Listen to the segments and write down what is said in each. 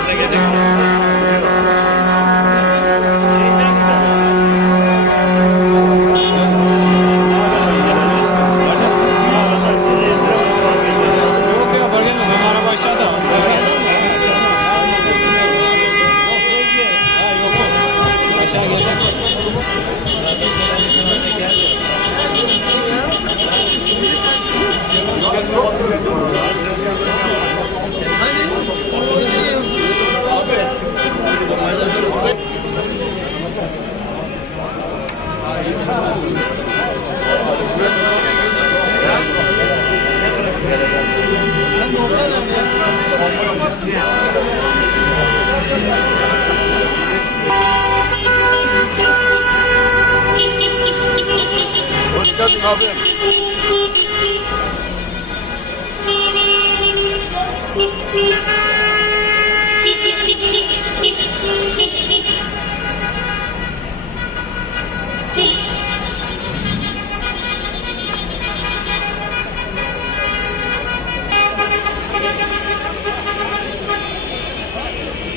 Size gelecek. Aşağı gelecek. Kaldır.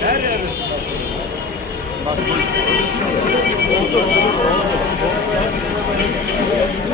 Her yerdesin aslında. Bak. Oldu, oldu, oldu.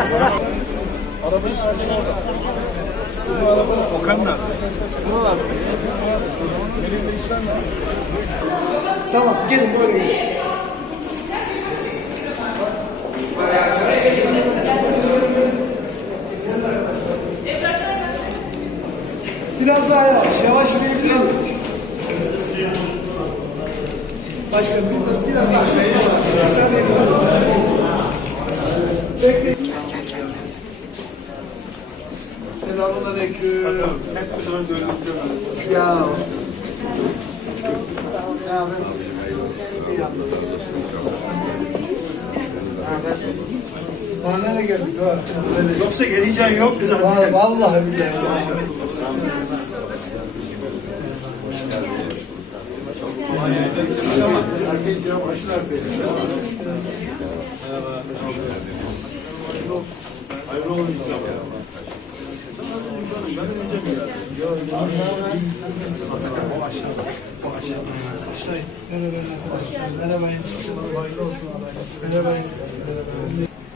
Hoş geldin abi. Her yerdesin Okan nerede? Tamam gelin böyle gelin. Biraz daha yavaş, yavaş yürüyebilir miyiz? Başkanım biraz, daha saniye. Bekleyin. Selamun aleyküm. Hep bir zaman döndüm. Ya. Ya ben. Ha, ben- Bana nereye geldik Yoksa geleceğin yok zaten. Vallahi, billahi. Hayırlı olsun.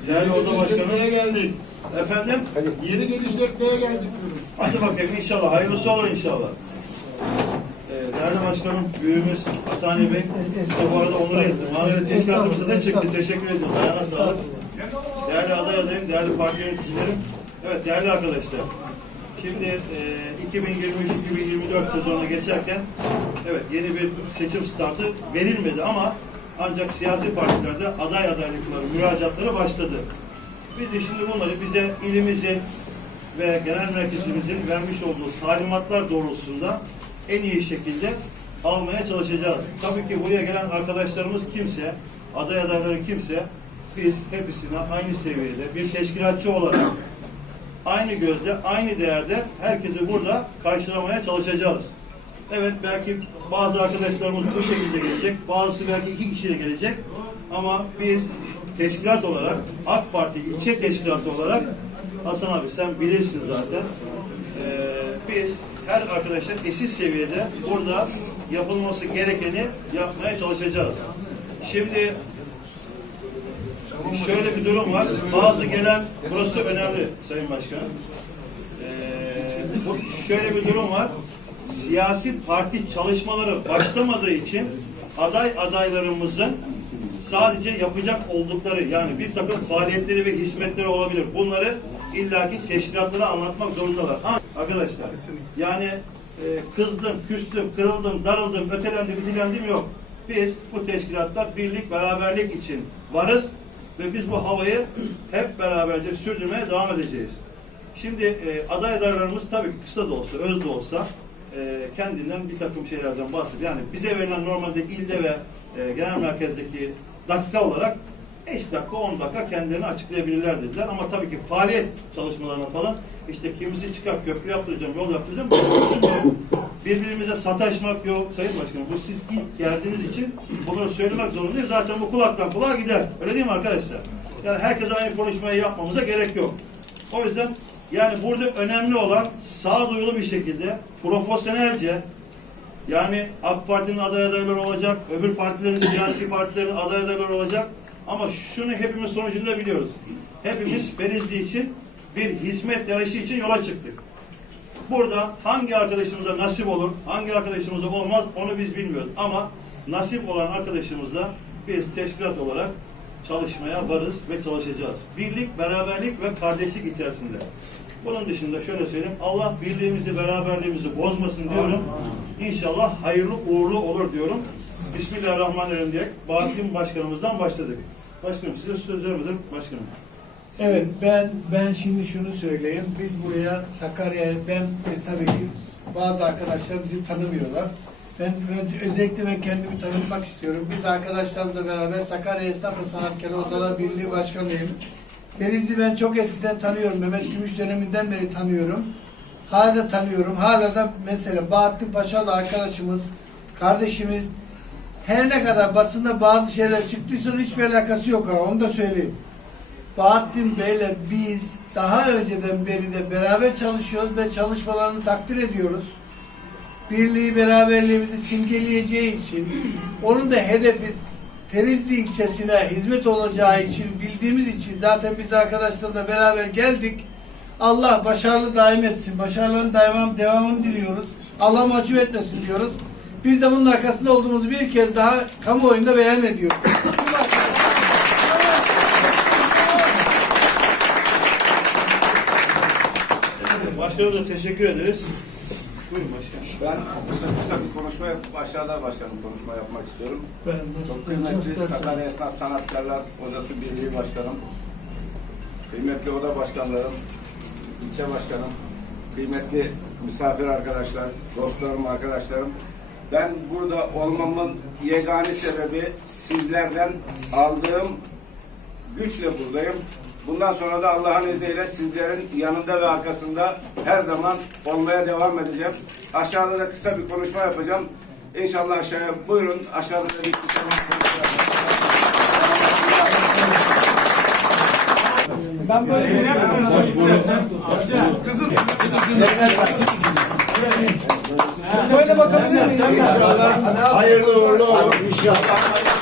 Değerli oda başkanı. Geldik? Efendim? Yeni gelişecek neye geldik. Hadi bakayım inşallah. Hayırlısı olur inşallah. Ee, değerli başkanım, büyüğümüz Hasan Bey, bu arada onur etti. Mahalle teşkilatımıza da çıktı. Teşekkür ediyorum. Ayağına sağlık. Değerli aday adayım, değerli parti yöneticilerim. Evet, değerli arkadaşlar. Şimdi e, 2023-2024 sezonuna geçerken evet yeni bir seçim startı verilmedi ama ancak siyasi partilerde aday adaylıkları, müracaatları başladı. Biz de şimdi bunları bize ilimizin ve genel merkezimizin vermiş olduğu talimatlar doğrultusunda en iyi şekilde almaya çalışacağız. Tabii ki buraya gelen arkadaşlarımız kimse, aday adayları kimse, biz hepsine aynı seviyede bir teşkilatçı olarak aynı gözle, aynı değerde herkesi burada karşılamaya çalışacağız. Evet belki bazı arkadaşlarımız bu şekilde gelecek, bazısı belki iki kişiyle gelecek ama biz teşkilat olarak, AK Parti ilçe teşkilatı olarak Hasan abi sen bilirsin zaten. Ee, biz her arkadaşlar eşit seviyede burada yapılması gerekeni yapmaya çalışacağız. Şimdi şöyle bir durum var. Bazı gelen, burası önemli Sayın Başkanım. Ee, bu, şöyle bir durum var. Siyasi parti çalışmaları başlamadığı için aday adaylarımızın sadece yapacak oldukları yani bir takım faaliyetleri ve hizmetleri olabilir. Bunları illaki teşkilatlara anlatmak zorundalar. Ha, arkadaşlar yani e, kızdım, küstüm, kırıldım, darıldım, ötelendim, bitilendim yok. Biz bu teşkilatlar birlik, beraberlik için varız ve biz bu havayı hep beraberce sürdürmeye devam edeceğiz. Şimdi e, aday adaylarımız tabii ki kısa da olsa, öz de olsa e, kendinden bir takım şeylerden bahsediyor. Yani bize verilen normalde ilde ve e, genel merkezdeki dakika olarak 5 dakika 10 dakika kendilerini açıklayabilirler dediler. Ama tabii ki faaliyet çalışmalarına falan işte kimisi çıkar köprü yaptıracağım, yol yaptıracağım. Birbirimize sataşmak yok. Sayın Başkanım bu siz ilk geldiğiniz için bunları söylemek zorundayız. Zaten bu kulaktan kulağa gider. Öyle değil mi arkadaşlar? Yani herkes aynı konuşmayı yapmamıza gerek yok. O yüzden yani burada önemli olan sağduyulu bir şekilde profesyonelce yani AK Parti'nin aday adayları olacak, öbür partilerin, siyasi partilerin aday adayları olacak. Ama şunu hepimiz sonucunda biliyoruz. Hepimiz Denizli için bir hizmet yarışı için yola çıktık. Burada hangi arkadaşımıza nasip olur, hangi arkadaşımıza olmaz onu biz bilmiyoruz. Ama nasip olan arkadaşımızla biz teşkilat olarak çalışmaya varız ve çalışacağız. Birlik, beraberlik ve kardeşlik içerisinde. Bunun dışında şöyle söyleyeyim, Allah birliğimizi, beraberliğimizi bozmasın diyorum. İnşallah hayırlı uğurlu olur diyorum. Bismillahirrahmanirrahim diye Bahattin Başkanımızdan başladık. Başkanım size söz vermedim başkanım. Evet ben ben şimdi şunu söyleyeyim. Biz buraya Sakarya'ya ben e, tabii ki bazı arkadaşlar bizi tanımıyorlar. Ben özellikle ben kendimi tanıtmak istiyorum. Biz arkadaşlarımla beraber Sakarya Esnaf ve Sanatkarı Odalar Birliği Başkanıyım. Denizli ben çok eskiden tanıyorum. Mehmet Gümüş döneminden beri tanıyorum. Hala tanıyorum. Hala da mesela Bahattin Paşalı arkadaşımız, kardeşimiz her ne kadar basında bazı şeyler çıktıysa hiçbir alakası yok. Onu da söyleyeyim. Bahattin Bey'le biz daha önceden beri de beraber çalışıyoruz ve çalışmalarını takdir ediyoruz. Birliği, beraberliğimizi simgeleyeceği için, onun da hedefi Ferizli ilçesine hizmet olacağı için, bildiğimiz için zaten biz arkadaşlarla beraber geldik. Allah başarılı daim etsin. Başarıların devam, devamını diliyoruz. Allah mahcup etmesin diyoruz. Biz de bunun arkasında olduğumuzu bir kez daha kamuoyunda beyan ediyoruz. Başkanım da teşekkür ederiz. Buyurun başkanım. Ben burada kısa bir konuşma yapıp aşağıda başkanım konuşma yapmak istiyorum. Ben Çok kıymetli Sakarya Esnaf Sanatkarlar Odası Birliği Başkanım, kıymetli oda başkanlarım, ilçe başkanım, kıymetli misafir arkadaşlar, dostlarım, arkadaşlarım. Ben burada olmamın yegane sebebi sizlerden aldığım güçle buradayım. Bundan sonra da Allah'ın izniyle sizlerin yanında ve arkasında her zaman olmaya devam edeceğim. Aşağıda da kısa bir konuşma yapacağım. İnşallah aşağıya buyurun. Aşağıda da bir kısa bir konuşma Ben böyle Böyle bakabilir miyim? İnşallah hayırlı uğurlu olur. İnşallah.